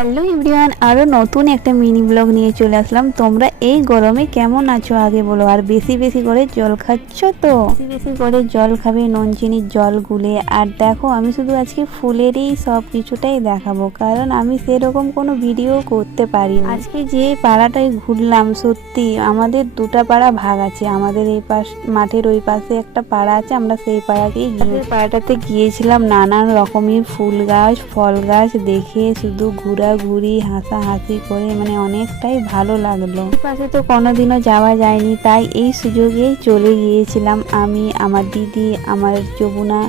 Hello everyone, আরও নতুন একটা মিনি ব্লগ নিয়ে চলে আসলাম। তোমরা এই গরমে কেমন আছো আগে বলো, আর বেশি বেশি করে জল খাচ্ছ তো? বেশি বেশি করে জল খাবে, নুন চিনির জল গুলে। আর দেখো, আমি শুধু আজকে ফুলেরই সব কিছুটাই দেখাবো, কারণ আমি সেরকম কোনো ভিডিও করতে পারি না। আজকে যে পাড়াটায় ঘুরলাম, সত্যি আমাদের দুটা পাড়া ভাগ আছে। আমাদের এই মাঠের ওই পাশে একটা পাড়া আছে, আমরা সেই পাড়াতেই পাড়াটাতে গিয়েছিলাম। নানান রকমের ফুল গাছ, ফল গাছ দেখে শুধু ঘোরাঘুরি, হাসাহাসি করে অনেকটাই ভালো লাগলো। পাশে তো কোনোদিনও যাওয়া যায়নি, তাই এই সুযোগে চলে গিয়েছিলাম। আমি, আমার দিদি, আমার যমুনা,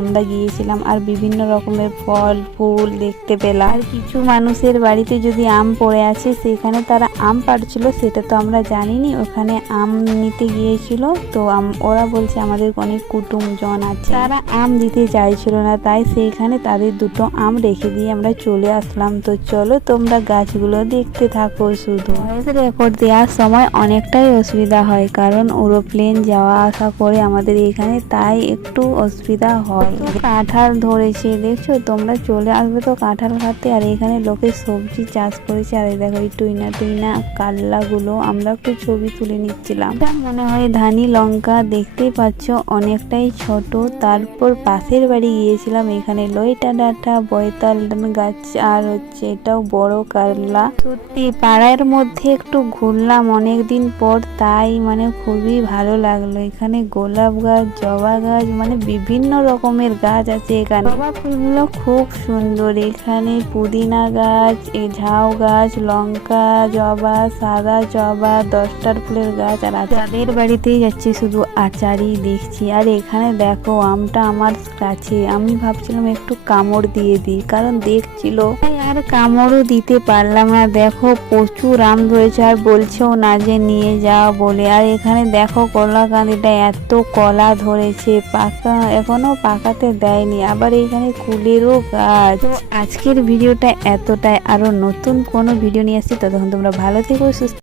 আমরা গিয়েছিলাম। আর বিভিন্ন রকমের ফল ফুল দেখতে পেলাম। আর কিছু মানুষের বাড়িতে যদি আম পড়ে আছে, সেখানে তারা আম পাড়ছিল, সেটা তো আমরা জানিনি। ওখানে আম নিতে গিয়েছিল, তো ওরা বলছে আমাদের অনেক কুটুমজন আছে, তারা আম দিতে চাইছিল না, তাই সেইখানে তাদের দুটো আম রেখে দিয়ে আমরা চলে আসলাম। তো চলো তোমরা গাছগুলো দেখতে থাকো। শুধু ভয়েস রেকর্ড দেওয়ার সময় অনেকটাই অসুবিধা হয়, কারণ এরোপ্লেন যাওয়া আসা করে আমাদের এখানে, তাই একটু অসুবিধা হয়। কাঁঠাল ধরেছে দেখছো তোমরা, চলে আসবে তো কাঁঠাল খাতে। আর এখানে লোকে সবজি চাষ করেছে। আর দেখো এই টুইনা টুইনা কাল্লাগুলো, আমরা একটু ছবি তুলে নিচ্ছিলাম। মনে হয় ধানি লঙ্কা, দেখতেই পাচ্ছ অনেকটাই ছোট। তারপর পাশের বাড়ি গিয়েছিলাম, এখানে লইটা ডাঁটা, বয়তাল গাছ, আর এটাও বড় কারলা। সত্যি পাড়ার মধ্যে একটু ঘুরলাম অনেকদিন পর, তাই খুবই ভালো লাগলো। এখানে গোলাপ গাছ, জবা গাছ, বিভিন্ন রকমের গাছ আছে এখানে। জবা ফুলগুলো খুব সুন্দর। এখানে পুদিনা গাছ, ঝাউ গাছ, লঙ্কা জবা, সাদা জবা, 10টার ফুলের গাছ। আর যাদের বাড়িতেই যাচ্ছি শুধু আচারই দেখছি। আর এখানে দেখো আমটা আমার কাছে, আমি ভাবছিলাম একটু কামড় দিয়ে দিই, কারণ দেখছিল, আর কামড়ও দিতে পারলাম না। দেখো প্রচুর আম ধরেছে, আর বলছেও না যে নিয়ে যাও বলে। আর এখানে দেখো কলা কাঁদিটা, এত কলা ধরেছে, পাকা এখনো পাকাতে দেয়নি। আবার এখানে কুলেরও গাছ। তো আজকের ভিডিওটা এতটাই, আরো নতুন কোনো ভিডিও নিয়ে আসছি। ততক্ষণ তোমরা ভালো থেকো, সুস্থ।